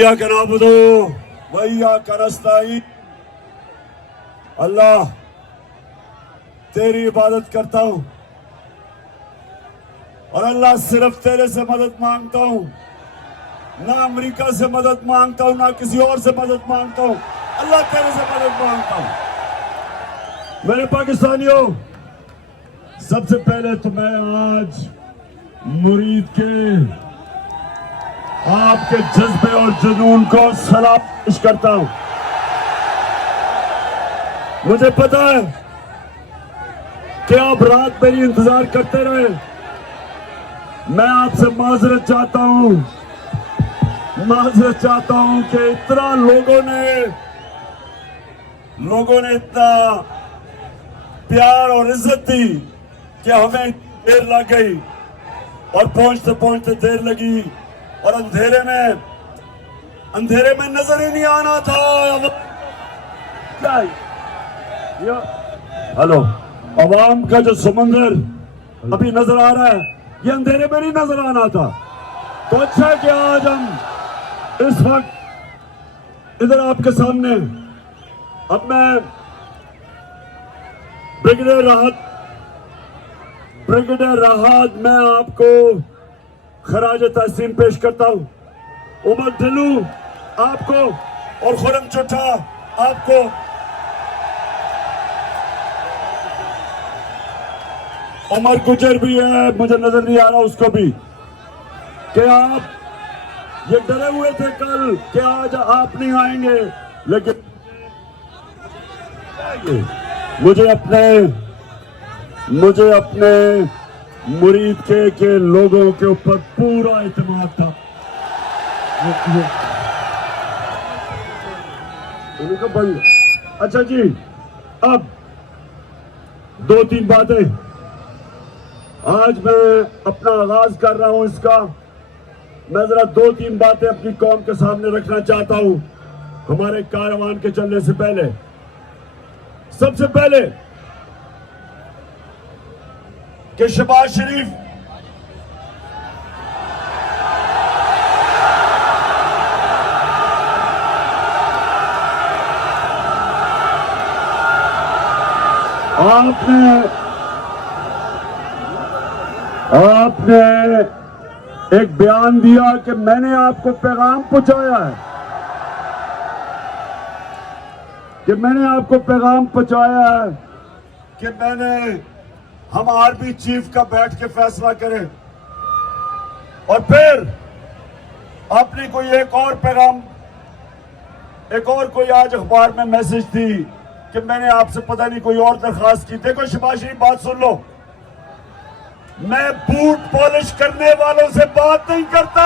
इय्याक नअबुदु व इय्याक नस्तईन। अल्लाह तेरी इबादत करता हूं और अल्लाह सिर्फ तेरे से मदद मांगता हूं, ना अमेरिका से मदद मांगता हूं, ना किसी और से मदद मांगता हूं, अल्लाह तेरे से मदद मांगता हूं। मेरे पाकिस्तानियों, सबसे पहले तो मैं आज मुरीद के आपके जज्बे और जुनून को सलाम पेश करता हूं। मुझे पता है कि आप रात मेरी इंतजार करते रहे। मैं आपसे माजरत चाहता हूं कि इतना लोगों ने इतना प्यार और इज्जत दी कि हमें देर लग गई और पहुंचते पहुंचते देर लगी और अंधेरे में नजर ही नहीं आना था। हेलो, अवाम का जो समंदर अभी नजर आ रहा है, ये अंधेरे में नहीं नजर आना था। तो अच्छा है कि आज हम इस वक्त इधर आपके सामने, अब मैं ब्रिगेडियर राहत मैं आपको खराज तहसीन पेश करता हूं। उमर ढिल्लू आपको और खुरम चुट्टा आपको। उमर गुजर भी है, मुझे नजर नहीं आ रहा उसको भी, कि आप ये डरे हुए थे कल कि आज आप नहीं आएंगे, लेकिन मुझे अपने मुरीद के लोगों के ऊपर पूरा इत्मीनान था। उनको बंद। अच्छा जी, अब 2-3 बातें आज मैं अपना आगाज कर रहा हूं इसका। मैं जरा 2-3 बातें अपनी कौम के सामने रखना चाहता हूं हमारे कारवान के चलने से पहले। सबसे पहले कि शहबाज शरीफ आपने एक बयान दिया कि मैंने आपको पैगाम पहुंचाया है, कि हम आर्मी चीफ का बैठ के फैसला करें। और फिर आपने कोई एक और कोई आज अखबार में मैसेज थी कि मैंने आपसे पता नहीं कोई और दरखास्त की। देखो शहबाज शरीफ, बात सुन लो, मैं बूट पॉलिश करने वालों से बात नहीं करता।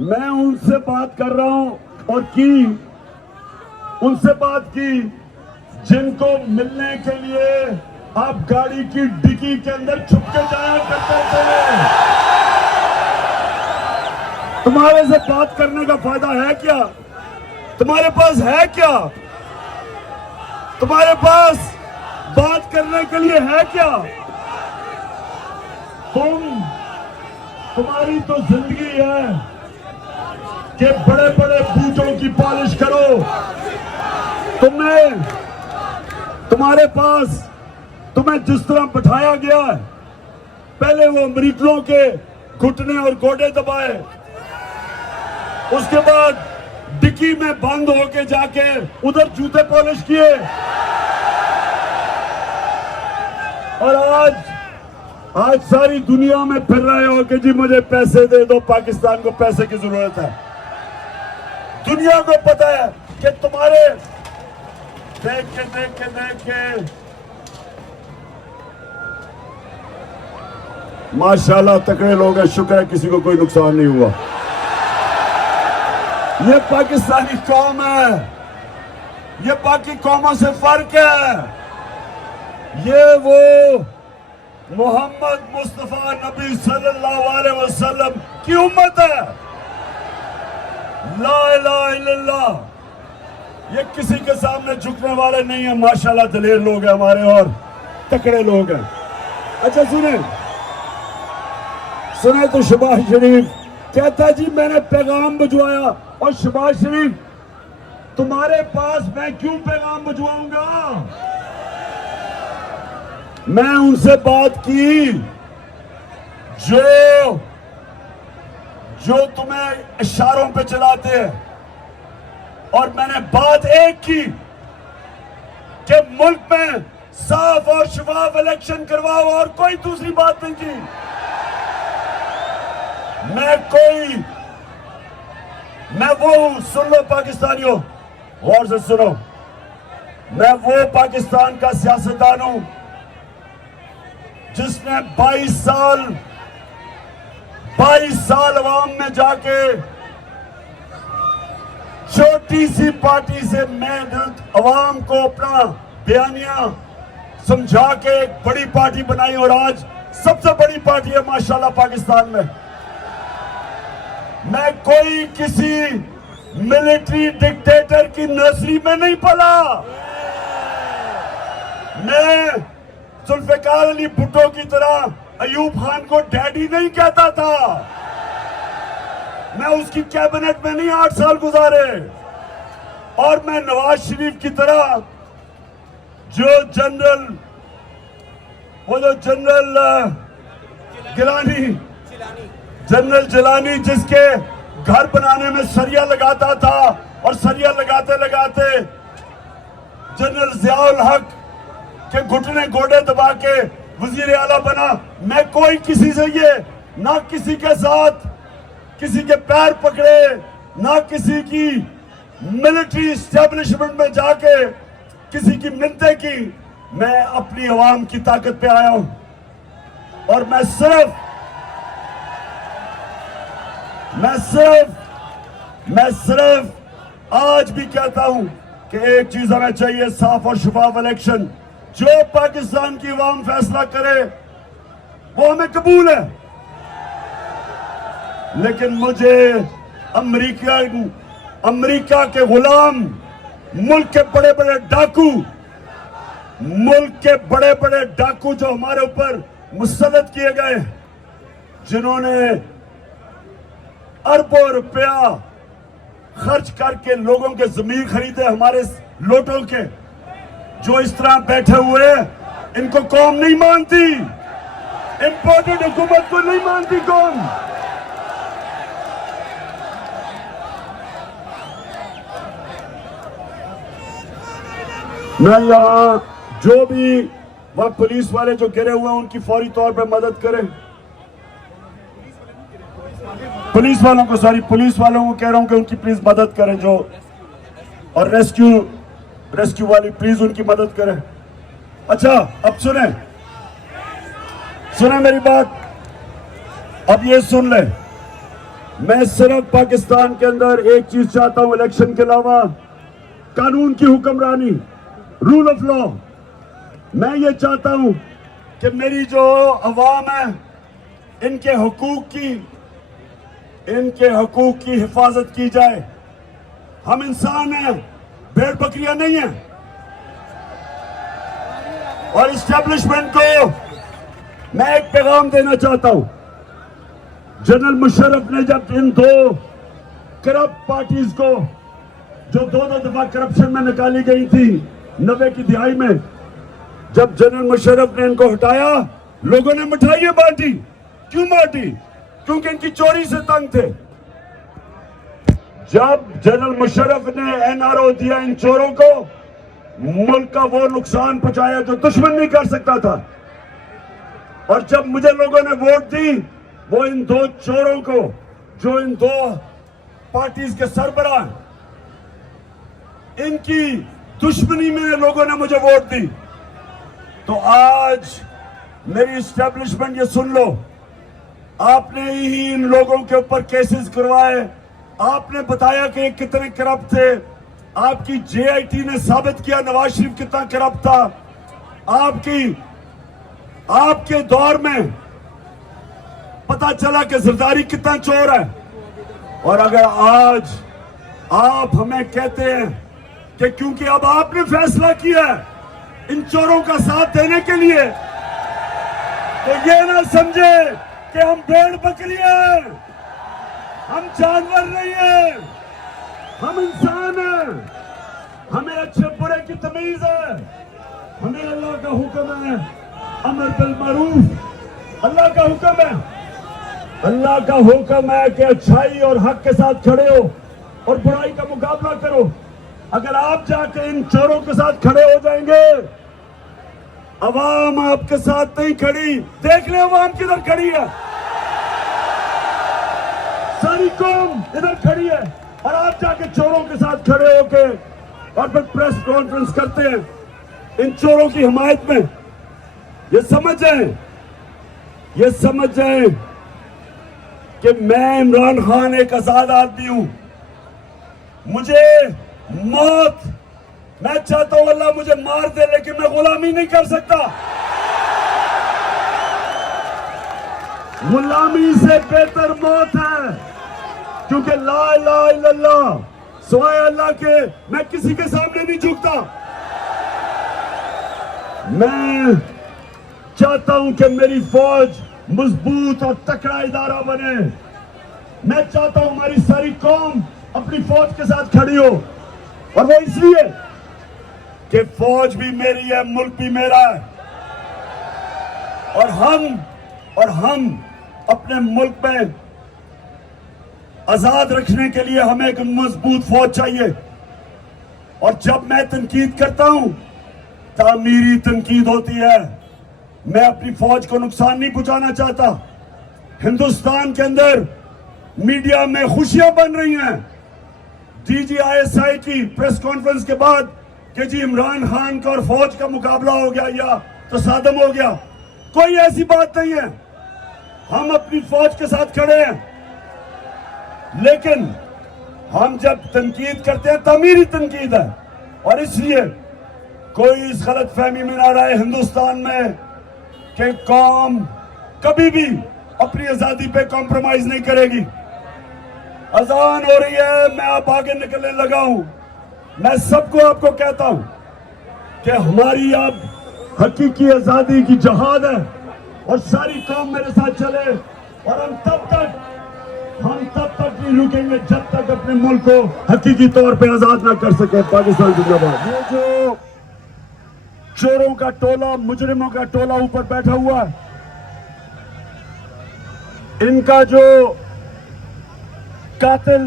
मैं उनसे बात कर रहा हूं और उनसे बात की जिनको मिलने के लिए आप गाड़ी की डिक्की के अंदर छुप के जाया करते थे। तुम्हारे से बात करने का फायदा है क्या? तुम्हारे पास है क्या? तुम्हारे पास बात करने के लिए है क्या? तुम्हारी तो जिंदगी है कि बड़े बड़े बूटों की पॉलिश करो। तुम्हें जिस तरह बैठाया गया है, पहले वो अमरीकनों के घुटने और गोडे दबाए, उसके बाद डिक्की में बंद होके जाके उधर जूते पॉलिश किए, और आज सारी दुनिया में फिर रहे हो कि जी मुझे पैसे दे दो, पाकिस्तान को पैसे की जरूरत है। दुनिया को पता है कि तुम्हारे देख के माशाल्लाह तकड़े लोग हैं, शुक्र है किसी को कोई नुकसान नहीं हुआ। ये पाकिस्तानी कौम है, ये बाकी कौमों से फर्क है। ये वो मोहम्मद मुस्तफा नबी सल्लल्लाहु अलैहि वसल्लम की उम्मत है। ला इलाहा इल्लल्लाह। ये किसी के सामने झुकने वाले नहीं है। माशाल्लाह दलेर लोग हैं हमारे और तकड़े लोग हैं। अच्छा सुने, सुने तो शहबाज शरीफ कहता जी मैंने पैगाम भिजवाया, और शहबाज शरीफ तुम्हारे पास मैं क्यों पैगाम भिजवाऊंगा? मैं उनसे बात की जो तुम्हें इशारों पे चलाते हैं, और मैंने बात एक की कि मुल्क में साफ और शफाफ इलेक्शन करवाओ, और कोई दूसरी बात नहीं की। मैं वो हूं, सुन लो पाकिस्तानियों, गौर से सुनो, मैं वो पाकिस्तान का सियासतदान हूं जिसने 22 साल अवाम में जाके छोटी सी पार्टी से मैं अवाम को अपना बयानिया समझा के एक बड़ी पार्टी बनाई, और आज सबसे बड़ी पार्टी है माशाल्लाह पाकिस्तान में। मैं कोई किसी मिलिट्री डिक्टेटर की नर्सरी में नहीं पला। मैं जुल्फिकार अली भुट्टो की तरह अयूब खान को डैडी नहीं कहता था। मैं उसकी कैबिनेट में नहीं 8 साल गुजारे, और मैं नवाज शरीफ की तरह जो जनरल जिलानी जिसके घर बनाने में सरिया लगाता था, और सरिया लगाते लगाते जनरल जियाउल हक के घुटने गोडे दबा के वजीर आला बना। मैं कोई किसी से ये ना किसी के साथ किसी के पैर पकड़े, ना किसी की मिलिट्री एस्टेब्लिशमेंट में जाके किसी की मिन्नतें की। मैं अपनी आवाम की ताकत पे आया हूं, और मैं सिर्फ आज भी कहता हूं कि एक चीज हमें चाहिए, साफ और शफाफ इलेक्शन। जो पाकिस्तान की आवाम फैसला करे वो हमें कबूल है, लेकिन मुझे अमेरिका के गुलाम, मुल्क के बड़े बड़े डाकू जो हमारे ऊपर मुसल्लत किए गए, जिन्होंने अरबों रुपया खर्च करके लोगों के जमीन खरीदे, हमारे लोटों के, जो इस तरह बैठे हुए, इनको कौम नहीं मानती, इंपोर्टेड हुकूमत को नहीं मानती कौम। मैं यहां जो भी वह पुलिस वाले जो गिरे हुए हैं उनकी फौरी तौर पे मदद करें। पुलिस वालों को कह रहा हूं कि उनकी प्लीज मदद करें, जो और रेस्क्यू वाली प्लीज उनकी मदद करें। अच्छा, अब सुने मेरी बात, अब ये सुन ले। मैं सिर्फ पाकिस्तान के अंदर एक चीज चाहता हूं इलेक्शन के अलावा, कानून की हुक्मरानी, रूल ऑफ लॉ। मैं ये चाहता हूं कि मेरी जो अवाम है इनके हकूक की हिफाजत की जाए। हम इंसान हैं, भेड़ बकरियां नहीं हैं। और इस्टेब्लिशमेंट को मैं एक पैगाम देना चाहता हूं। जनरल मुशर्रफ ने जब इन 2 करप्ट पार्टीज को, जो 2 दफा करप्शन में निकाली गई थी 90 की दिहाई में, जब जनरल मुशर्रफ ने इनको हटाया, लोगों ने मिठाइयां बांटी। क्यों बांटी? क्योंकि इनकी चोरी से तंग थे। जब जनरल मुशर्रफ ने एनआरओ दिया इन चोरों को, मुल्क का वो नुकसान पहुंचाया जो दुश्मन नहीं कर सकता था। और जब मुझे लोगों ने वोट दी, वो इन 2 चोरों को, जो इन 2 पार्टीज के सरबराह, इनकी दुश्मनी में लोगों ने मुझे वोट दी। तो आज मेरी इस्टेब्लिशमेंट, ये सुन लो, आपने ही इन लोगों के ऊपर केसेस करवाए, आपने बताया कि कितने करप्ट थे, आपकी जेआईटी ने साबित किया नवाज शरीफ कितना करप्ट था, आपके दौर में पता चला कि जरदारी कितना चोर है। और अगर आज आप हमें कहते हैं कि क्योंकि अब आपने फैसला किया है इन चोरों का साथ देने के लिए, तो ये ना समझे कि हम भेड़ बकरी हैं, हम जानवर नहीं हैं, हम इंसान हैं, हमें अच्छे बुरे की तमीज है, हमें अल्लाह का हुक्म है अमर बिल मारूफ। अल्लाह का हुक्म है, अल्लाह का हुक्म है कि अच्छाई और हक के साथ खड़े हो और बुराई का मुकाबला करो। अगर आप जाके इन चोरों के साथ खड़े हो जाएंगे, अवाम आपके साथ नहीं खड़ी। देख ले अवाम किधर खड़ी है, सारी कौम इधर खड़ी है, और आप जाके चोरों के साथ खड़े होके और फिर प्रेस कॉन्फ्रेंस करते हैं इन चोरों की हिमायत में। ये समझ जाएं कि मैं इमरान खान एक आजाद आदमी हूं। मुझे मौत, मैं चाहता हूं अल्लाह मुझे मार दे, लेकिन मैं गुलामी नहीं कर सकता। गुलामी से बेहतर मौत है, क्योंकि ला इलाहा इल्लल्लाह, सिवाय अल्लाह के मैं किसी के सामने नहीं झुकता। मैं चाहता हूं कि मेरी फौज मजबूत और तकड़ा इदारा बने। मैं चाहता हूं हमारी सारी कौम अपनी फौज के साथ खड़ी हो, और वो इसलिए कि फौज भी मेरी है, मुल्क भी मेरा है, और हम अपने मुल्क में आजाद रखने के लिए हमें एक मजबूत फौज चाहिए। और जब मैं तनकीद करता हूं, तामीरी तनकीद होती है। मैं अपनी फौज को नुकसान नहीं पहुंचाना चाहता। हिंदुस्तान के अंदर मीडिया में खुशियां बन रही हैं DGISI की प्रेस कॉन्फ्रेंस के बाद कि जी इमरान खान का और फौज का मुकाबला हो गया या तसादम हो गया। कोई ऐसी बात नहीं है, हम अपनी फौज के साथ खड़े हैं। लेकिन हम जब तनकीद करते हैं, तामीरी तनकीद है, और इसलिए कोई इस गलत फहमी में ना रहे हिंदुस्तान में कि कौम कभी भी अपनी आजादी पे कॉम्प्रोमाइज नहीं करेगी। अजान हो रही है, मैं अब आगे निकलने लगा हूं। मैं सबको आपको कहता हूं कि हमारी अब हकीकी आजादी की जहाद है, और सारी कौम मेरे साथ चले, और हम तब तक नहीं रुकेंगे जब तक अपने मुल्क को हकीकी तौर पे आजाद ना कर सके। पाकिस्तान जिंदाबाद। ये जो चोरों का टोला, मुजरिमों का टोला ऊपर बैठा हुआ है, इनका जो कातिल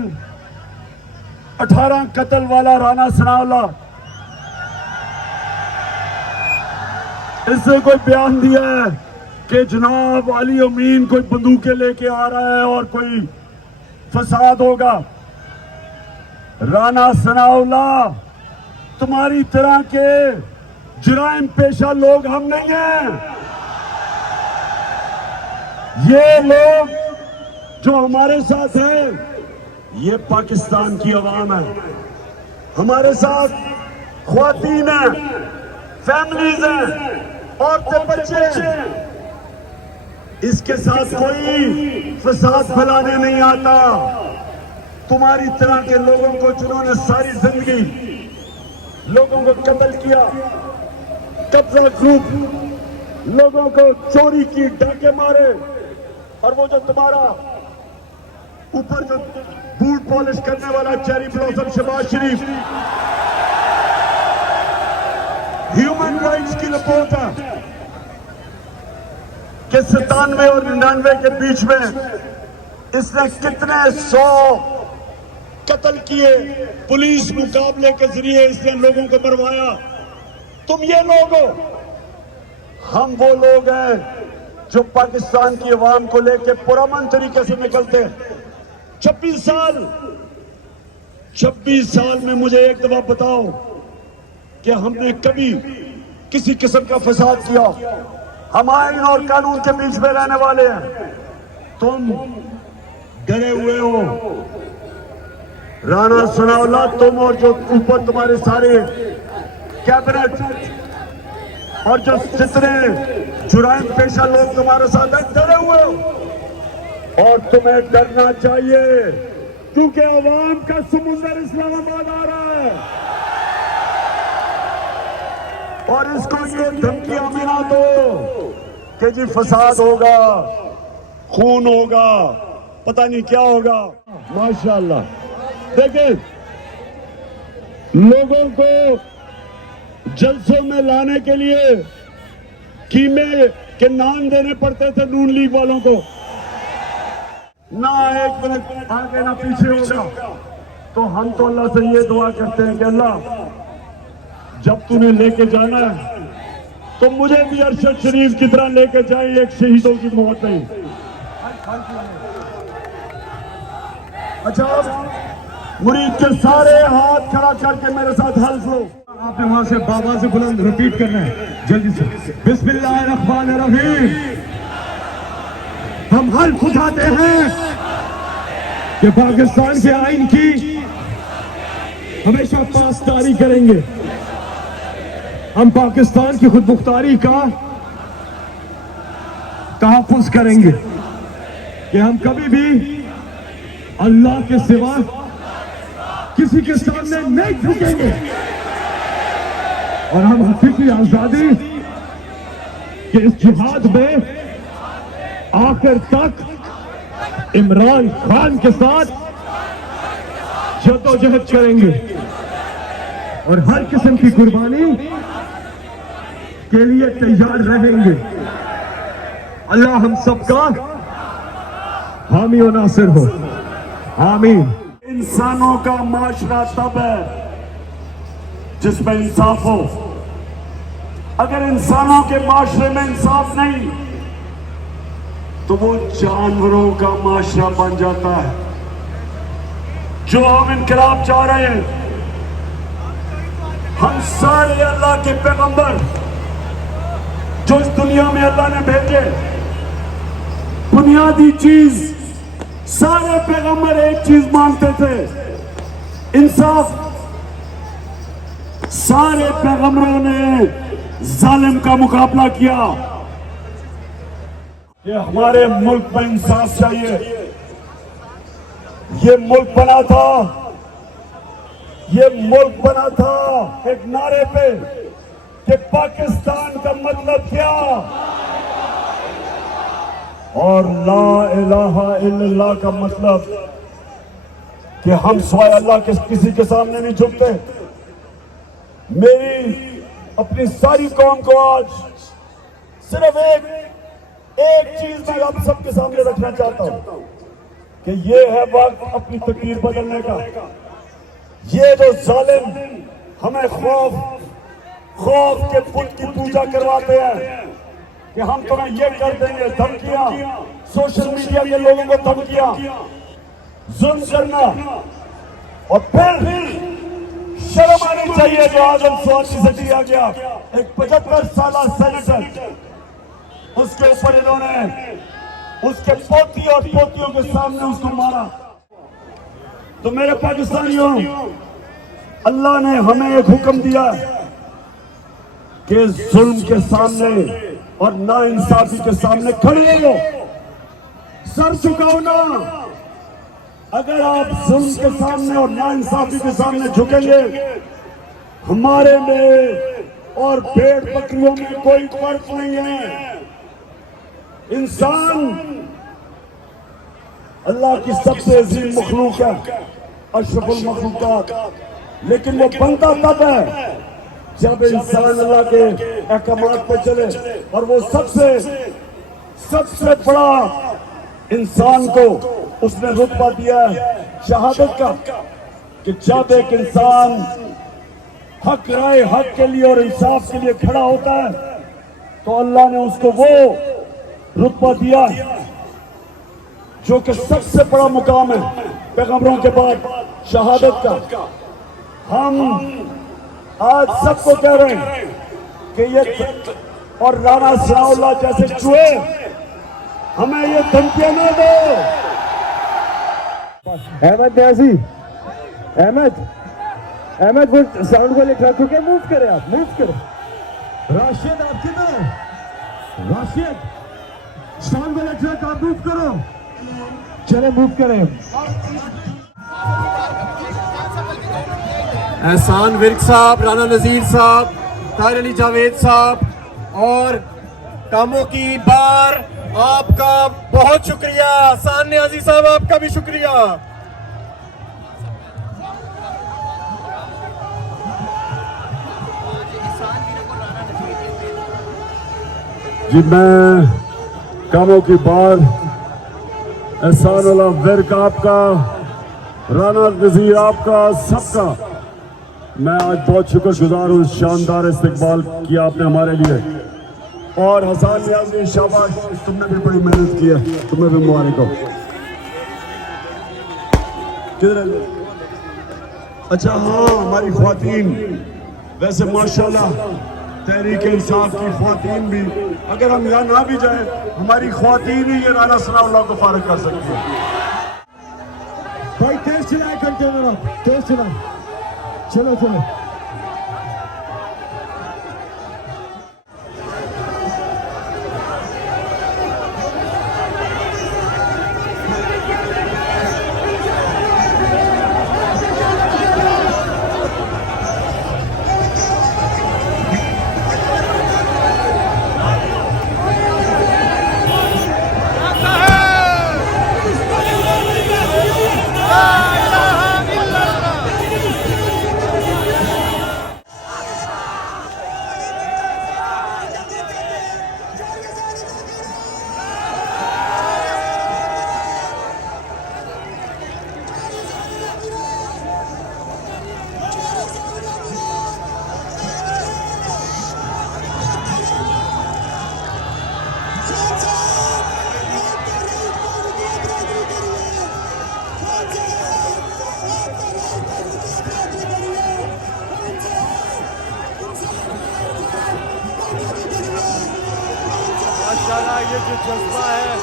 18 कत्ल वाला राना सनाउल्लाह, इसने कोई बयान दिया है कि जनाब अली अमीन कोई बंदूकें लेके आ रहा है और कोई फसाद होगा। राना सनाउल्लाह, तुम्हारी तरह के जुराइम पेशा लोग हम नहीं हैं। ये लोग जो हमारे साथ हैं, ये पाकिस्तान की आवाम है। हमारे साथ ख्वातीन हैं, फैमिलीज हैं, औरतें, बच्चे हैं। इसके साथ कोई फसाद फैलाने नहीं आता। तुम्हारी तरह के लोगों को जिन्होंने सारी जिंदगी लोगों को कत्ल किया, कब्जा ग्रुप, लोगों को चोरी की, डाके मारे, और वो जो तुम्हारा ऊपर जो बूट पॉलिश करने वाला चेरी ब्लॉसम शहबाज शरीफ, ह्यूमन राइट्स की रिपोर्ट है कि 97 और 99 के बीच में इसने कितने 100 कत्ल किए, पुलिस मुकाबले के जरिए इसने लोगों को मरवाया। तुम ये लोग हो, हम वो लोग हैं जो पाकिस्तान की आवाम को लेकर पुरअमन तरीके से निकलते हैं। 26 साल में मुझे एक दफा बताओ कि हमने कभी किसी किस्म का फसाद किया। हम आईन और कानून के बीच में रहने वाले हैं। तुम डरे हुए हो। राना सनाउल्लाह, तुम और जो ऊपर तुम्हारे सारे कैबिनेट और जो जितने जुराइम पेशा लोग तुम्हारे साथ हैं, डरे हुए हो। और तुम्हें डरना चाहिए, क्योंकि अवाम का समुंदर इस्लामाबाद आ रहा है, और इसको ये धमकियां भी ना दो कि जी फसाद होगा, खून होगा, पता नहीं क्या होगा। माशाल्लाह देखिए, लोगों को जलसों में लाने के लिए कीमे के नाम देने पड़ते थे नून लीग वालों को। ना एक मिनट आगे ना पीछे होगा। तो हम तो अल्लाह से ये दुआ करते हैं कि अल्लाह जब तूने लेके जाना है तो मुझे भी अरशद शरीफ की तरह लेके जाए, एक शहीदों की मौत नहीं। अच्छा, मुरीद के सारे हाथ खड़ा करके मेरे साथ हल्फ लो। आपने वहां से बाबा से बुलंद रिपीट करना है जल्दी से। बिस्मिल्लाहिर्रहमानिर्रहीम। हम हल्फ उठाते हैं कि पाकिस्तान के आइन की हमेशा पासदारी करेंगे। हम पाकिस्तान की खुद मुख्तारी का तहफ़्फ़ुज़ करेंगे कि हम कभी भी अल्लाह के सिवा किसी के सामने नहीं झुकेंगे और हम हकीकी आजादी के इस जिहाद में आखिर तक इमरान खान के साथ जद्दोजहद करेंगे और हर किस्म की कुर्बानी के लिए तैयार रहेंगे। अल्लाह हम सबका हामी और नासिर हो, आमीन। इंसानों का माशरा तब है जिसमें इंसाफ हो। अगर इंसानों के माशरे में इंसाफ नहीं तो वो जानवरों का माशरा बन जाता है। जो हम इनकलाब चाह रहे हैं, हम सारे अल्लाह के पैगंबर जो इस दुनिया में अल्लाह ने भेजे, बुनियादी चीज सारे पैगंबर एक चीज मांगते थे, इंसाफ। सारे पैगंबरों ने जालिम का मुकाबला किया कि हमारे मुल्क में इंसाफ चाहिए। ये मुल्क बना था, ये मुल्क बना था एक नारे पे कि पाकिस्तान का मतलब क्या, और ला इलाहा इल्लल्लाह का मतलब कि हम सिवाय अल्लाह के किसी के सामने नहीं झुकते। मेरी अपनी सारी कौम को आज सिर्फ एक चीज मैं आप सबके सामने रखना चाहता हूं कि ये है वक्त अपनी तकदीर बदलने का। ये जो जालिम हमें खौफ के पुत की पूजा करवाते हैं कि हम तुम्हें ये कर देंगे, धमकियां, सोशल मीडिया के लोगों को धमकियां, जुल्म करना, और फिर शर्म आनी चाहिए जो आजम स्वाति से दिया गया एक 75 साल सेनेटर, उसके ऊपर इन्होंने उसके पोती और पोतियों के सामने उसको मारा। तो मेरे पाकिस्तानियों, अल्लाह ने हमें एक हुक्म दिया कि जुल्म के सामने और नाइंसाफी के सामने खड़े हो, सर झुकाओ ना। अगर आप जुल्म के सामने और नाइंसाफी के सामने झुकेंगे, हमारे में और भेड़ बकरियों में कोई फर्क नहीं है। इंसान अल्लाह की सबसे अजीम मखलूक है, अशरफुल मखलूकात, लेकिन वो बनता तब है जब इंसान अल्लाह के अहकामात पे चले। और वो सबसे बड़ा इंसान को उसने रुतबा दिया है शहादत का, कि जब एक इंसान हक राय हक के लिए और इंसाफ के लिए खड़ा होता है तो अल्लाह ने उसको वो रुतबा दिया जो कि सबसे बड़ा मुकाम है पैगंबरों के बाद, शहादत का। हम आज सबको कह रहे हैं कि ये और राणा सनाउल्लाह जैसे चूहे हमें ये धमकियां ना दो। अहमद न्याजी, अहमद वो साउंड को लिखा चुके, मूव करें आप, मूव करें। राशिद आप किधर? राशिद साउंड को लिखा, आप मूव करो, चले मूव करें। एहसान विर्क साहब, राना नज़ीर साहब, ताहिर अली जावेद साहब और कामों की बार आपका बहुत शुक्रिया। हसन न्याजी साहब आपका भी शुक्रिया। जी मैं कामों की बार एहसानुल्लाह विर्क आपका, राना नजीर आपका, सबका मैं आज बहुत शुक्रगुजार हूँ। शानदार इस्तकबाल किया आपने हमारे लिए। और हसन न्याजी शाबाश, तुमने भी बड़ी मेहनत की है, तुम्हें भी मुबारक हो। किधर है? अच्छा हाँ, हमारी ख्वातीन, वैसे माशाल्लाह तहरीक इंसाफ की ख्वातीन भी, अगर हम यहाँ ना भी जाए, हमारी ख्वातीन ही ये राना सनाउल्लाह को फारिग कर सकती है। भाई तेज चलाए कंटेनर, आप तेज चलाए, चलो चलो। माशाल्लाह ये जो जज्बा है,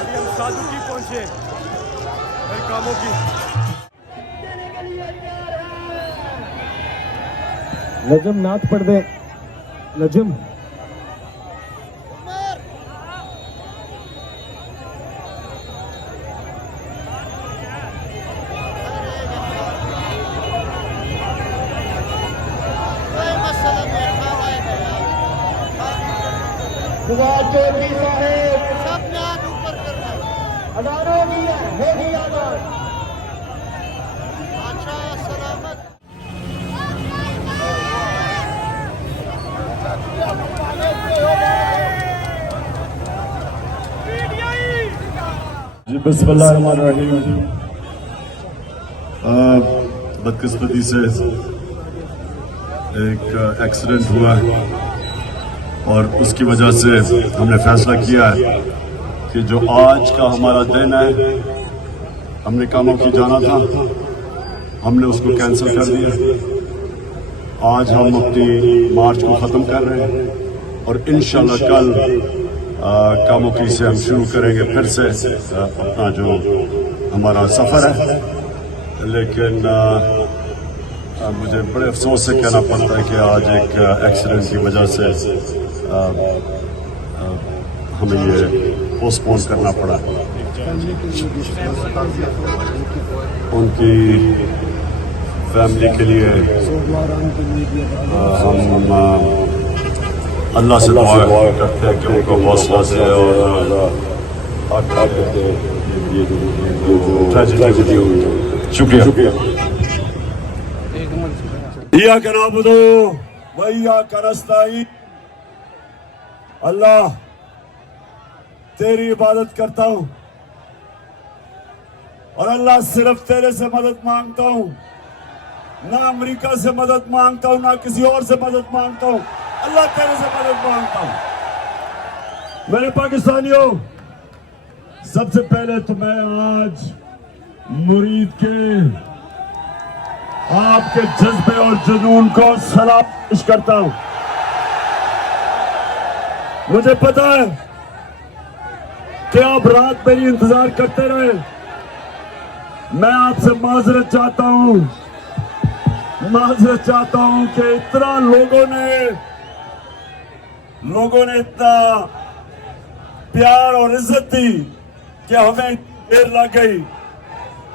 अभी हम सादुकी पहुंचे फिर कामों की। नजम नाथ पढ़ दे, नजम। चौधरी साहेब सबने हाथ ऊपर करना, अदान हो गया, हो गया अदान। अच्छा सलामत। जी बिस्मिल्लाहिर्रहमानिर्रहीम। बदकिस्मती से एक एक्सीडेंट हुआ और उसकी वजह से हमने फैसला किया है कि जो आज का हमारा दिन है, हमने कामों की जाना था, हमने उसको कैंसिल कर दिया। आज हम अपनी मार्च को ख़त्म कर रहे हैं और इंशाल्लाह कल कामों की से हम शुरू करेंगे फिर से अपना जो हमारा सफ़र है। लेकिन मुझे बड़े अफसोस से कहना पड़ता है कि आज एक एक्सीडेंट की वजह से हमें ये पोस्टपोन करना पड़ा। उनकी फैमिली के लिए हम अल्लाह से दुआ करते हैं कि उनको हौसला से और ट्रेजेडी हुई। शुक्रिया। इय्याका नअबुदु व इय्याका नस्तईन। अल्लाह तेरी इबादत करता हूँ और अल्लाह सिर्फ तेरे से मदद मांगता हूँ, ना अमेरिका से मदद मांगता हूँ, ना किसी और से मदद मांगता हूँ, अल्लाह तेरे से मदद मांगता हूँ। मेरे पाकिस्तानियों, सबसे पहले तो मैं आज मुरीद के आपके जज्बे और जुनून को सलाम पेश करता हूं। मुझे पता है कि आप रात मेरी इंतजार करते रहे। मैं आपसे माजरत चाहता हूं कि इतना लोगों ने इतना प्यार और इज्जत दी कि हमें देर लग गई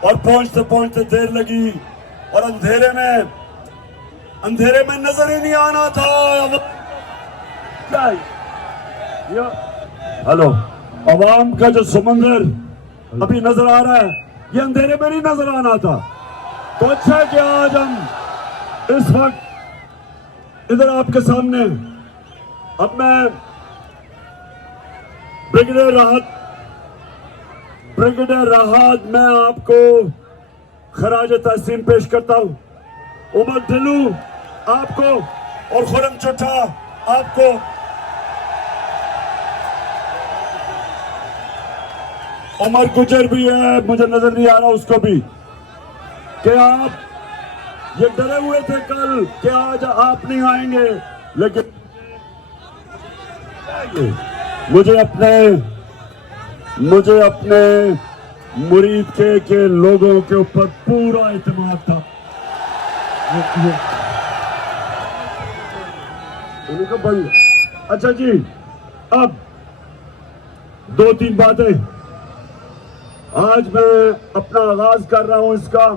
और पहुंचते देर लगी और अंधेरे में नजर ही नहीं आना था। हेलो अवाम का जो समंदर अभी नजर आ रहा है, ये अंधेरे में नहीं नजर आना था। तो अच्छा है कि आज हम इस वक्त इधर आपके सामने, अब मैं ब्रिगेडियर राहत मैं आपको खराज तहसीन पेश करता हूं। उमर ढिल्लू आपको और खुरम चुट्टा आपको। उमर गुजर भी है, मुझे नजर नहीं आ रहा उसको भी, कि आप ये डरे हुए थे कल कि आज आप नहीं आएंगे, लेकिन मुझे अपने मुरीद के लोगों के ऊपर पूरा इत्मीनान था। उनको बंद। अच्छा जी, अब 2-3 बातें आज मैं अपना आगाज कर रहा हूं इसका।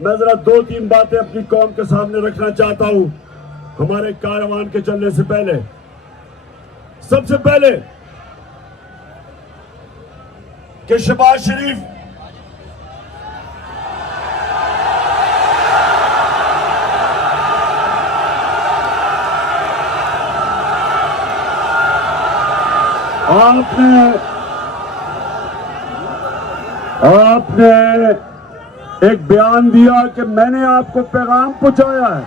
मैं जरा 2-3 बातें अपनी कौम के सामने रखना चाहता हूं हमारे कारवान के चलने से पहले। सबसे पहले कि शहबाज शरीफ आपने एक बयान दिया कि मैंने आपको पैगाम पहुंचाया है,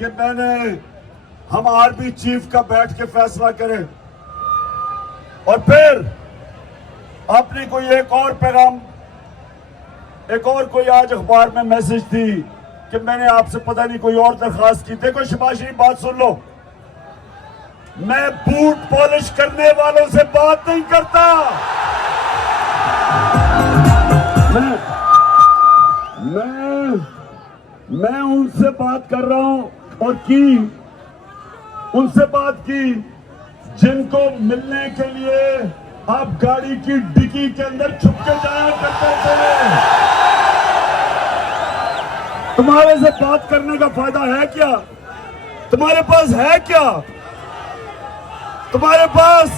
कि हम आर्मी चीफ का बैठ के फैसला करें। और फिर आपने कोई एक और पैगाम, एक और कोई आज अखबार में मैसेज दी कि मैंने आपसे पता नहीं कोई और दरखास्त की। देखो शहबाज शरीफ, बात सुन लो, मैं बूट पॉलिश करने वालों से बात नहीं करता। मैं उनसे बात कर रहा हूं और उनसे बात की जिनको मिलने के लिए आप गाड़ी की डिक्की के अंदर छुप के जाया करते थे। तुम्हारे से बात करने का फायदा है क्या? तुम्हारे पास है क्या? तुम्हारे पास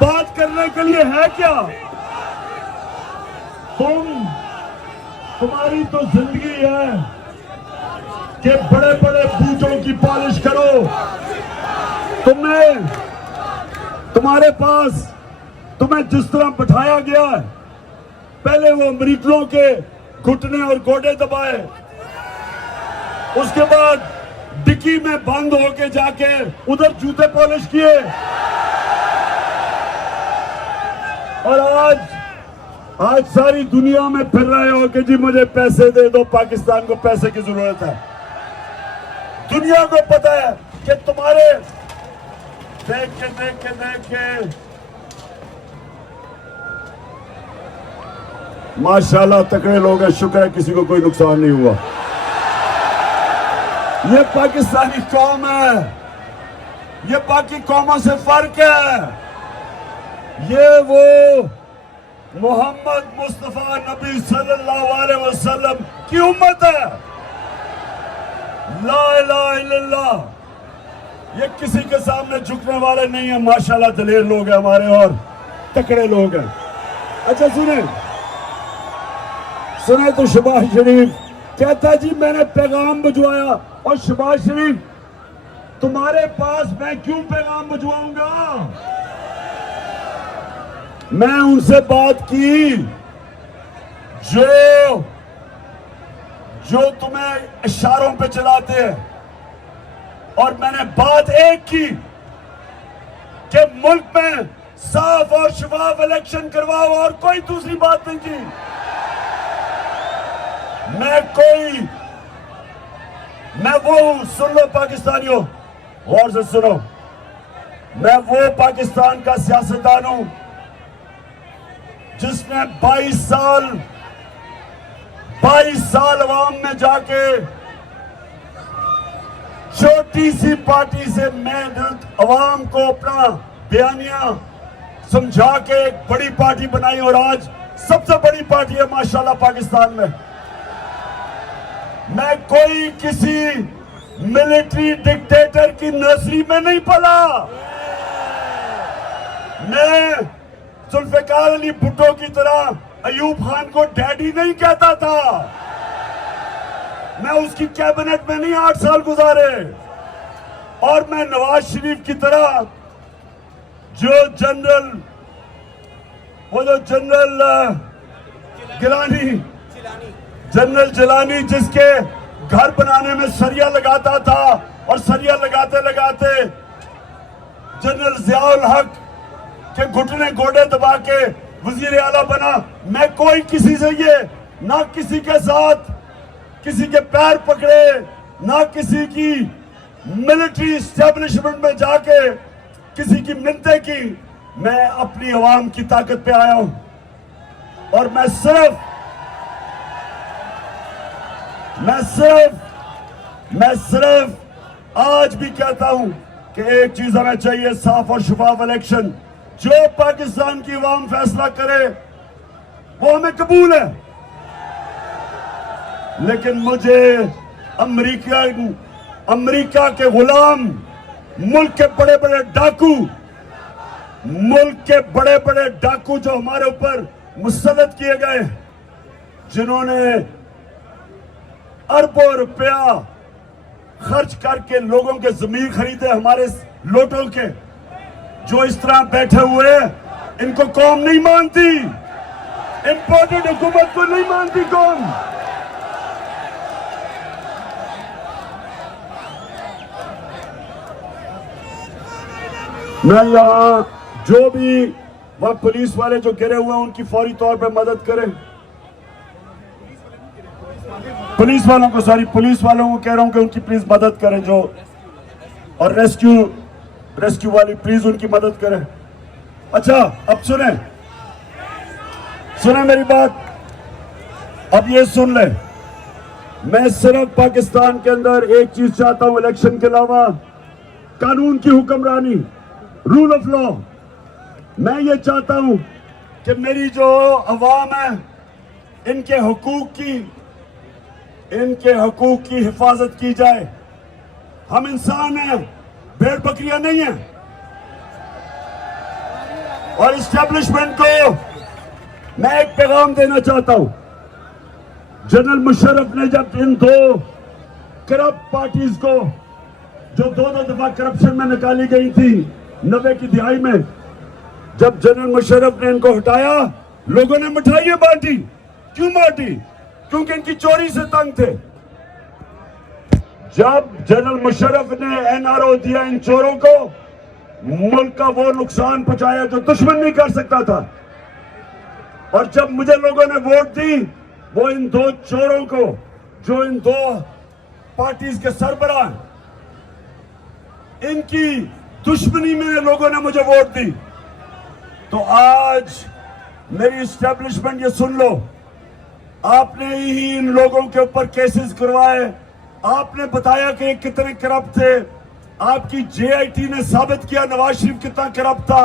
बात करने के लिए है क्या? तुम्हारी तो जिंदगी है कि बड़े बड़े बूटों की पॉलिश करो। तुम्हें जिस तरह बैठाया गया है, पहले वो अमरीकनों के घुटने और गोडे दबाए, उसके बाद डिक्की में बंद होके जाके उधर जूते पॉलिश किए, और आज सारी दुनिया में फिर रहे हो कि जी मुझे पैसे दे दो, पाकिस्तान को पैसे की जरूरत है। दुनिया को पता है कि तुम्हारे देख के माशाल्लाह तकड़े लोग हैं, शुक्र है किसी को कोई नुकसान नहीं हुआ। ये पाकिस्तानी कौम है, ये बाकी कौमों से फर्क है। ये वो मोहम्मद मुस्तफा नबी सल्लल्लाहु अलैहि वसल्लम की उम्मत है। ला इलाहा इल्लल्लाह। ये किसी के सामने झुकने वाले नहीं है। माशाल्लाह दलेर लोग हैं हमारे और तकड़े लोग हैं। अच्छा सुने तो शहबाज शरीफ कहता जी मैंने पैगाम भिजवाया, और शहबाज शरीफ तुम्हारे पास मैं क्यों पैगाम भिजवाऊंगा? मैं उनसे बात की जो तुम्हें इशारों पे चलाते हैं, और मैंने बात एक की कि मुल्क में साफ और शफाफ इलेक्शन करवाओ, और कोई दूसरी बात नहीं की। मैं वो सुन लो पाकिस्तानियों, गौर से सुनो, मैं वो पाकिस्तान का सियासतदान हूं जिसने 22 साल अवाम में जाके छोटी सी पार्टी से मैं अवाम को अपना बयानिया समझा के एक बड़ी पार्टी बनाई, और आज सबसे बड़ी पार्टी है माशाल्लाह पाकिस्तान में। मैं कोई किसी मिलिट्री डिक्टेटर की नर्सरी में नहीं पला। मैं जुल्फिकार अली भुट्टो की तरह अयूब खान को डैडी नहीं कहता था। मैं उसकी कैबिनेट में नहीं 8 साल गुजारे। और मैं नवाज शरीफ की तरह जो जनरल जनरल जिलानी जिसके घर बनाने में सरिया लगाता था और सरिया लगाते लगाते जनरल जियाउल हक के घुटने गोडे दबा के वजीर आला बना। मैं कोई किसी से ये ना किसी के साथ किसी के पैर पकड़े ना किसी की मिलिट्री एस्टेब्लिशमेंट में जाके किसी की मिन्नतें की। मैं अपनी आवाम की ताकत पे आया हूं और मैं सिर्फ आज भी कहता हूं कि एक चीज हमें चाहिए, साफ और शफाफ इलेक्शन। जो पाकिस्तान की आवाम फैसला करे वो हमें कबूल है, लेकिन मुझे अमेरिका के गुलाम, मुल्क के बड़े बड़े डाकू जो हमारे ऊपर मुसल्लत किए गए, जिन्होंने अरबों रुपया खर्च करके लोगों के जमीर खरीदे हमारे लोटों के, जो इस तरह बैठे हुए इनको कौम नहीं मानती, इंपोर्टेड हुकूमत को नहीं मानती कौम। मैं यहां जो भी वह पुलिस वाले जो गिरे हुए हैं उनकी फौरी तौर पे मदद करें। पुलिस वालों को कह रहा हूं कि उनकी प्लीज मदद करें, जो और रेस्क्यू वाली प्लीज उनकी मदद करें। अच्छा, अब सुने मेरी बात, अब ये सुन ले। मैं सिर्फ पाकिस्तान के अंदर एक चीज चाहता हूं इलेक्शन के अलावा, कानून की हुक्मरानी, रूल ऑफ लॉ। मैं ये चाहता हूं कि मेरी जो अवाम है इनके हकूक की हिफाजत की जाए। हम इंसान हैं, भेड़ बकरियां नहीं हैं। और इस्टेब्लिशमेंट को मैं एक पैगाम देना चाहता हूं। जनरल मुशर्रफ ने जब इन 2 करप्ट पार्टीज को जो 2 दफा करप्शन में निकाली गई थी 90 की दिहाई में, जब जनरल मुशर्रफ ने इनको हटाया, लोगों ने मिठाइयां बांटी। क्यों बांटी? क्योंकि इनकी चोरी से तंग थे। जब जनरल मुशर्रफ ने एनआरओ दिया इन चोरों को, मुल्क का वो नुकसान पहुंचाया जो दुश्मन नहीं कर सकता था। और जब मुझे लोगों ने वोट दी, वो इन 2 चोरों को, जो इन 2 पार्टीज के सरबराह, इनकी दुश्मनी में लोगों ने मुझे वोट दी। तो आज मेरी इस्टेब्लिशमेंट, ये सुन लो, आपने ही इन लोगों के ऊपर केसेस करवाए, आपने बताया कि कितने करप्ट थे, आपकी जेआईटी ने साबित किया नवाज शरीफ कितना करप्ट था,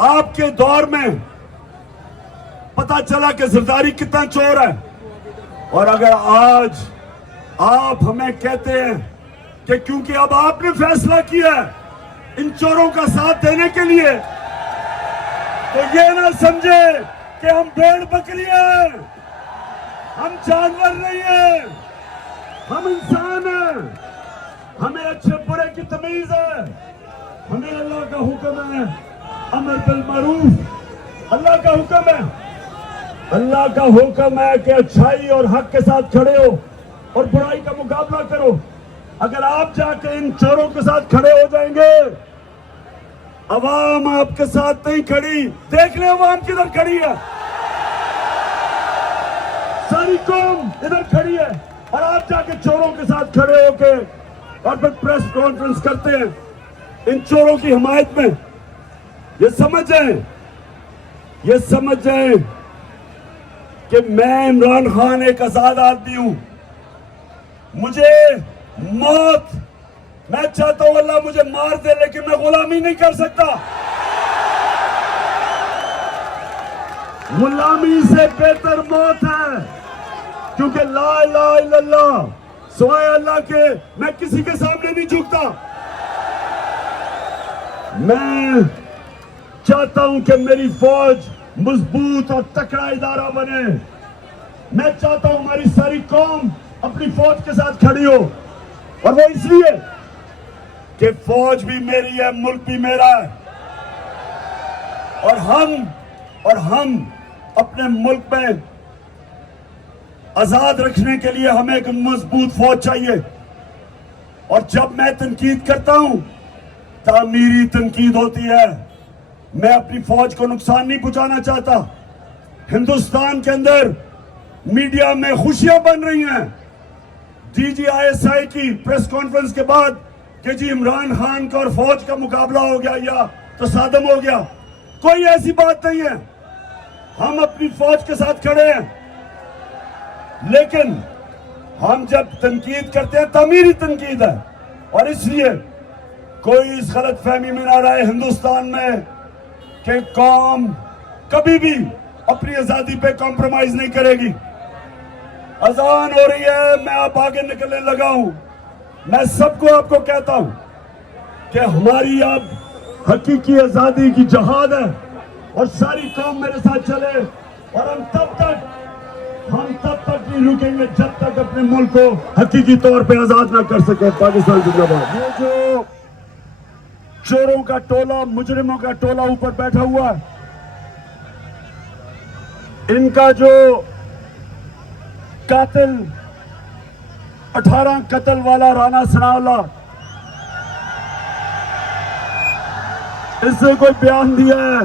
आपके दौर में पता चला कि जरदारी कितना चोर है। और अगर आज आप हमें कहते हैं कि क्योंकि अब आपने फैसला किया इन चोरों का साथ देने के लिए, तो ये ना समझे कि हम भेड़ बकरियां हैं, हम जानवर नहीं हैं, हम इंसान हैं। हमें अच्छे बुरे की तमीज है, हमें अल्लाह का हुक्म है, अमर बिल मारूफ, अल्लाह का हुक्म है। अल्लाह का हुक्म है कि अच्छाई और हक के साथ खड़े हो और बुराई का मुकाबला करो। अगर आप जाके इन चोरों के साथ खड़े हो जाएंगे, अवाम आपके साथ नहीं खड़ी। देख ले अवाम किधर खड़ी है, सारी कौम इधर खड़ी है, और आप जाके चोरों के साथ खड़े होके और फिर प्रेस कॉन्फ्रेंस करते हैं इन चोरों की हिमायत में। ये समझ जाए कि मैं इमरान खान एक आजाद आदमी हूं। मुझे मौत, मैं चाहता हूं अल्लाह मुझे मार दे, लेकिन मैं गुलामी नहीं कर सकता। गुलामी से बेहतर मौत है, क्योंकि ला इलाहा इल्लल्लाह सिवाय अल्लाह के मैं किसी के सामने नहीं झुकता। मैं चाहता हूं कि मेरी फौज मजबूत और तकड़ा इदारा बने। मैं चाहता हूं हमारी सारी कौम अपनी फौज के साथ खड़ी हो, और वो इसलिए कि फौज भी मेरी है, मुल्क भी मेरा है, और हम अपने मुल्क में आजाद रखने के लिए हमें एक मजबूत फौज चाहिए। और जब मैं तनकीद करता हूं, तामीरी तनकीद होती है। मैं अपनी फौज को नुकसान नहीं पहुंचाना चाहता। हिंदुस्तान के अंदर मीडिया में खुशियां बन रही हैं DGISI की प्रेस कॉन्फ्रेंस के बाद कि जी इमरान खान का और फौज का मुकाबला हो गया या तसादम हो गया। कोई ऐसी बात नहीं है। हम अपनी फौज के साथ खड़े हैं, लेकिन हम जब तनकीद करते हैं तामीरी तनकीद है। और इसलिए कोई इस गलत फहमी में ना रहे हिंदुस्तान में कि कौम कभी भी अपनी आजादी पे कॉम्प्रोमाइज नहीं करेगी। अजान हो रही है, मैं अब आगे निकलने लगा हूं। मैं सबको आपको कहता हूं कि हमारी अब हकीकी आजादी की जहाद है, और सारी कौम मेरे साथ चले। और हम तब तक नहीं रुकेंगे जब तक अपने मुल्क को हकीकी तौर पे आजाद ना कर सके। पाकिस्तान जिंदाबाद। ये जो चोरों का टोला, मुजरिमों का टोला ऊपर बैठा हुआ है, इनका जो कातिल 18 कत्ल वाला राना सनाउल्लाह, इसने कोई बयान दिया है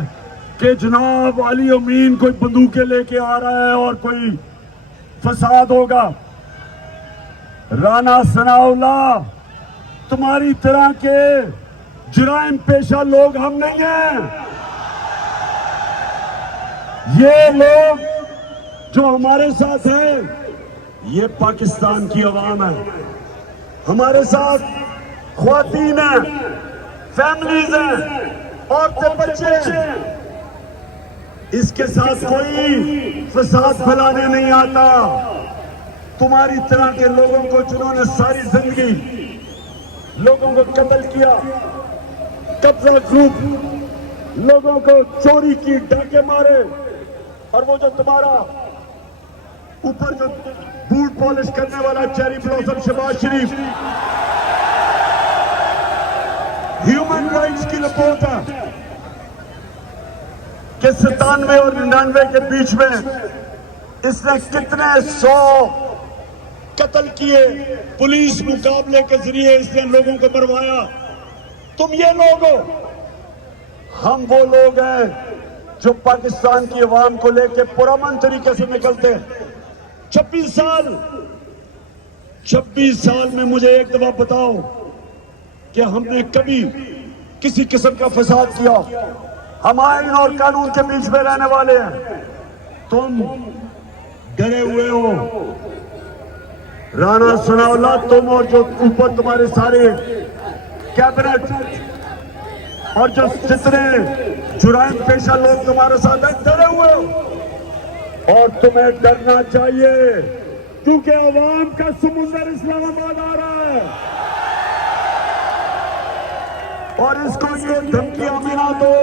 कि जनाब अली अमीन कोई बंदूकें लेके आ रहा है और कोई फसाद होगा। राना सनाउल्लाह, तुम्हारी तरह के जुराइम पेशा लोग हम नहीं हैं। ये लोग जो हमारे साथ हैं, ये पाकिस्तान की अवाम है। हमारे साथ ख्वातीन हैं, फैमिलीज हैं, औरतें, बच्चे हैं। इसके साथ कोई फसाद फैलाने नहीं आता। तुम्हारी तरह के लोगों को जिन्होंने सारी जिंदगी लोगों को कत्ल किया, कब्जा ग्रुप लोगों को चोरी की, डाके मारे, और वो जो तुम्हारा ऊपर जो बूट पॉलिश करने वाला चेरी ब्लॉसम शहबाज शरीफ, ह्यूमन राइट्स की रिपोर्ट है कि 97 और 99 के बीच में इसने कितने 100 कत्ल किए। पुलिस मुकाबले के जरिए इसने लोगों को मरवाया। तुम ये लोग हो, हम वो लोग हैं जो पाकिस्तान की अवाम को लेके पुरअमन तरीके से निकलते हैं। 26 साल में मुझे एक दफा बताओ कि हमने कभी किसी किस्म का फसाद किया। हम आईन और कानून के बीच में रहने वाले हैं। तुम डरे हुए हो। राना सनाउल्लाह, तुम और जो ऊपर तुम्हारे सारे कैबिनेट और जो जितने जुराइम पेशा लोग तुम्हारे साथ हैं, डरे हुए हो। और तुम्हें डरना चाहिए, क्योंकि अवाम का समुंदर इस्लामाबाद आ रहा है। और इसको ये धमकियां भी ना दो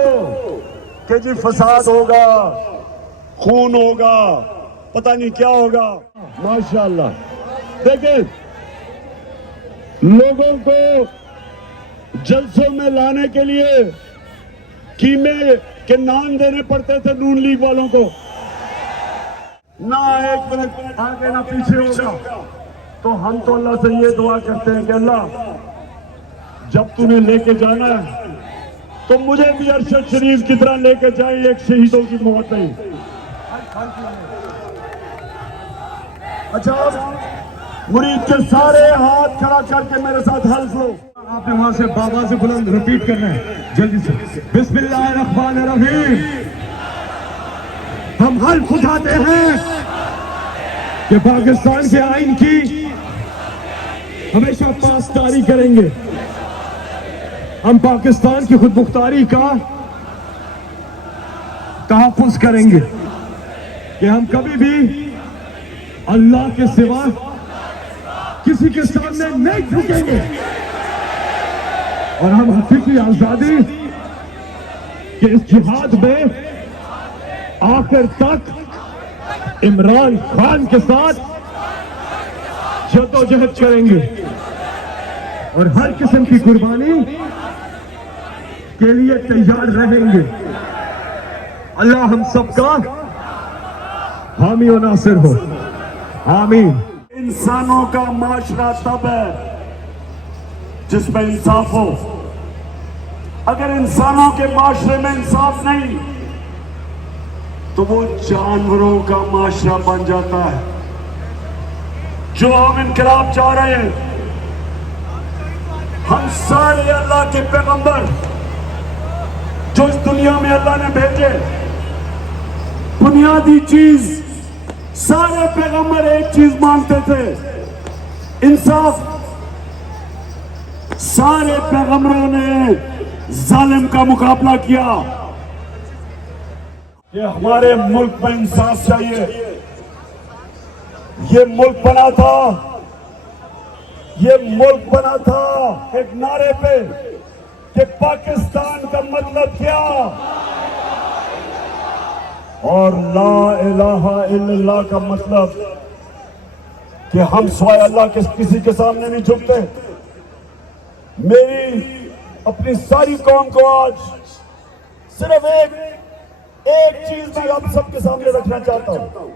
कि जी फसाद होगा, खून होगा, पता नहीं क्या होगा। माशाअल्लाह, देखिए लोगों को जलसों में लाने के लिए कीमे के नाम देने पड़ते थे नून लीग वालों को। ना एक मिनट आगे ना पीछे होगा। तो हम तो अल्लाह से ये दुआ करते हैं कि अल्लाह जब तुम्हें लेके जाना है तो मुझे भी अरशद शरीफ की तरह लेके जाए, एक शहीदों की मौत नहीं। अच्छा, मुरीद के सारे हाथ खड़ा करके मेरे साथ हल्फ लो। आपने वहां से बाबा से बुलंद रिपीट करना है जल्दी से। बिस्मिल्लाहिर्रहमानिर्रहीम। हम हल्फ उठाते हैं कि पाकिस्तान के आइन की हमेशा पासदारी करेंगे। हम पाकिस्तान की खुद मुख्तारी का तहफ़्फ़ुज़ करेंगे कि हम कभी भी अल्लाह के सिवा किसी के सामने नहीं झुकेंगे और हम फिक्री आजादी के इस जिहाद में आखिर तक इमरान खान के साथ जद्दोजहद करेंगे और हर किस्म की कुर्बानी के लिए तैयार रहेंगे। अल्लाह हम सबका हामी और नासिर हो, आमीन। इंसानों का माशरा तब है जिसमें इंसाफ हो। अगर इंसानों के माशरे में इंसाफ नहीं तो वो जानवरों का माशरा बन जाता है। जो हम इनकलाब चाह रहे हैं, हम सारे अल्लाह के पैगंबर जो इस दुनिया में अल्लाह ने भेजे, बुनियादी चीज सारे पैगंबर एक चीज मांगते थे, इंसाफ। सारे पैगंबरों ने जालिम का मुकाबला किया। ये हमारे मुल्क में इंसाफ चाहिए। ये मुल्क बना था, ये मुल्क बना था एक नारे पे कि पाकिस्तान का मतलब क्या, और ला इलाहा इल्लल्लाह का मतलब कि हम सिवाय अल्लाह के किसी के सामने नहीं झुकते। मेरी अपनी सारी कौम को आज सिर्फ एक चीज मैं आप सबके सामने रखना चाहता हूं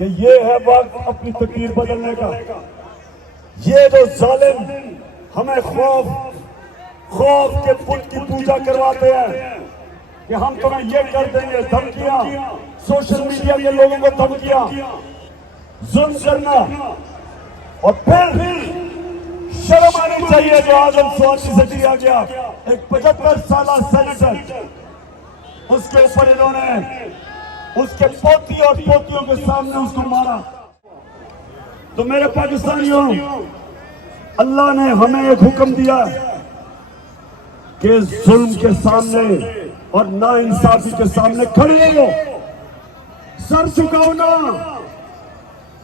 कि ये है वक्त अपनी तकदीर बदलने का। ये जो जालिम हमें खौफ के पुत की पूजा करवाते हैं कि हम तुम्हें ये कर देंगे, धमकियां, सोशल मीडिया के लोगों को धमकियां, जुल्म करना, और फिर शर्म आनी चाहिए जो आजम स्वाति से दिया गया एक 75 साल सेनेटर, उसके ऊपर इन्होंने उसके पोती और पोतियों के सामने उसको मारा। तो मेरे पाकिस्तानियों, अल्लाह ने हमें एक हुक्म दिया कि जुल्म के सामने और नाइंसाफी के सामने खड़े हो, सर झुकाओ ना।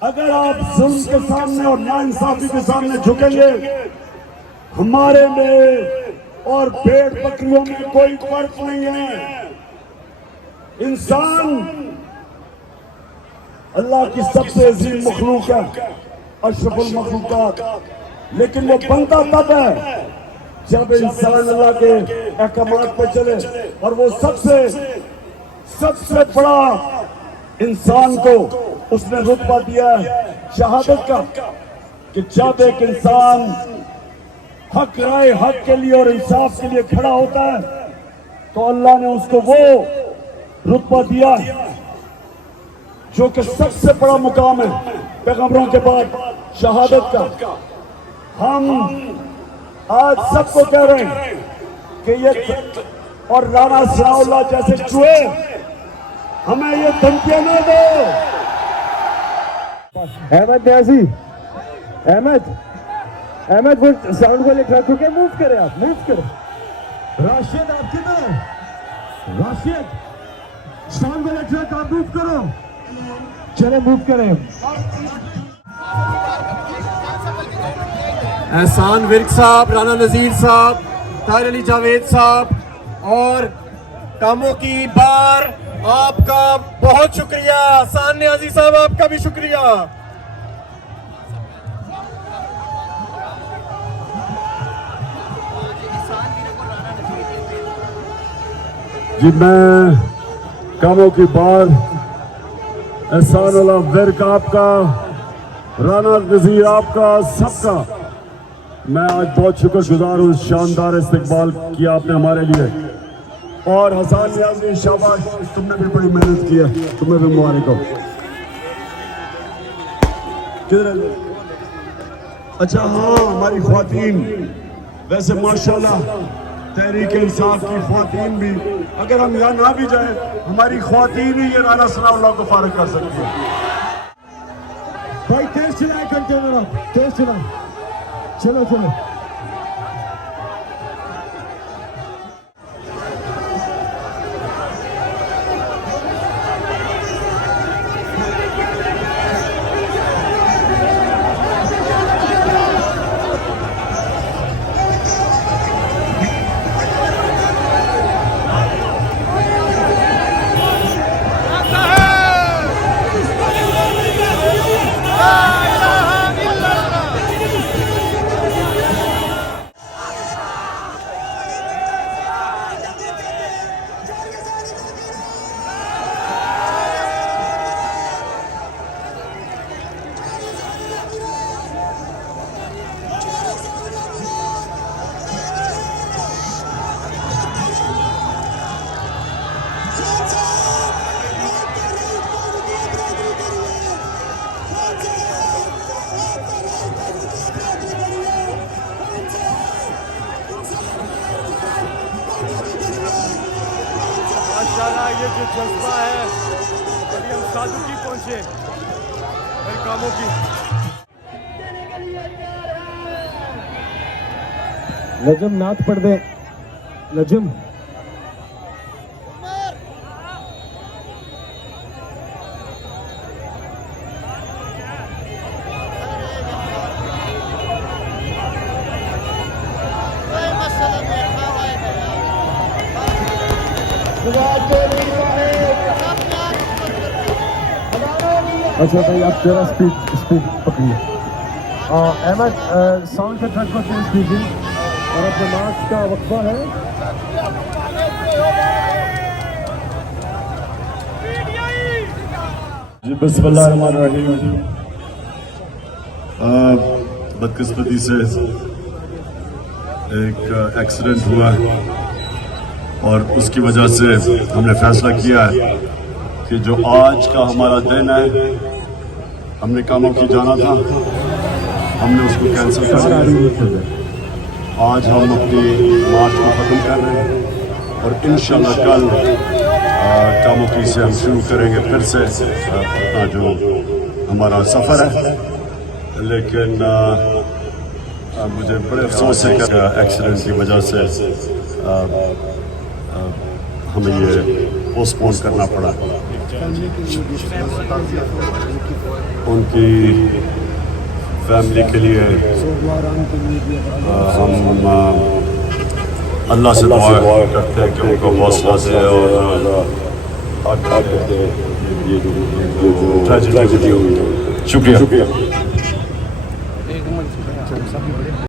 अगर आप जुल्म के सामने और नाइंसाफी के सामने झुकेंगे, हमारे में और भेड़ बकरियों में कोई फर्क नहीं है। इंसान अल्लाह की सबसे अजीम मखलूक है, अशरफुल मखलूकात, लेकिन वो बनता तब है जब इंसान अल्लाह के अहकामात पर चले। और वो सबसे बड़ा इंसान को उसने रुतबा दिया है शहादत का, कि जब एक इंसान हक राय हक के लिए और इंसाफ के लिए खड़ा होता है तो अल्लाह ने उसको वो रुतबा दिया जो कि सबसे बड़ा मुकाम है पैगंबरों के बाद, शहादत का। हम आज सबको कह रहे हैं कि ये और राणा सनाउल्लाह जैसे चूहे हमें ये धमकियां न दो। अहमद न्याजी, अहमद वो साउंड वाले ट्रक को क्या मूव करें, आप मूव करें। राशिद आप किधर, राशिद साउंड वाले ट्रक आप मूव करो, चले मूव करें। एहसान विर्क साहब, राना नज़ीर साहब, ताहिर अली जावेद साहब और कामों की बार, आपका बहुत शुक्रिया। एहसान न्याजी साहब, आपका भी शुक्रिया। जी मैं कामों की बार, एहसान अला विर्क आपका, राना नज़ीर आपका, सबका मैं आज बहुत शुक्रगुजार हूँ। शानदार इस्तकबाल किया आपने हमारे लिए। और हसन न्याजी, शाबाश, तुमने भी बड़ी मेहनत की है, तुम्हें भी मुबारक हो। किधर है? अच्छा हाँ, हमारी ख्वातीन, वैसे माशाल्लाह तहरीक इंसाफ की ख्वातीन भी, अगर हम यहाँ ना भी जाए, हमारी ख्वातीन ही ये राना सनाउल्लाह को फारिग कर सकती है। भाई तेज चलाए कंटेनर, तेज चलाए, चलो चलो। इंशाल्लाह ये जो जज्बा है, अभी हम सादुकी पहुंचे फिर कामों की। लजम नाथ पढ़ दे, लजम। नवाज चौधरी साहब हजारों की है अच्छा भाई आप जरा स्पीड पकड़िए। अहमद साउंड का ट्रैक पर स्पीकिंग और अब नमाज का वक्फा है। जी बिस्मिल्लाहिर्रहमानिर्रहीम। बदकिस्मती से एक एक्सीडेंट हुआ और उसकी वजह से हमने फैसला किया है कि जो आज का हमारा दिन है, हमने कामों की जाना था, हमने उसको कैंसिल कर दिया। आज हम अपनी मार्च को ख़त्म कर रहे हैं और इंशाल्लाह कल कामों की से हम शुरू करेंगे फिर से अपना जो हमारा सफ़र है। लेकिन मुझे बड़े अफसोस है कि एक्सीडेंट की वजह से हमें ये पोस्टपोन करना पड़ा। उनकी फैमिली के लिए हम अल्लाह से दुआ करते हैं कि उनको हौसला दे और ट्रेजेडी हुई। शुक्रिया।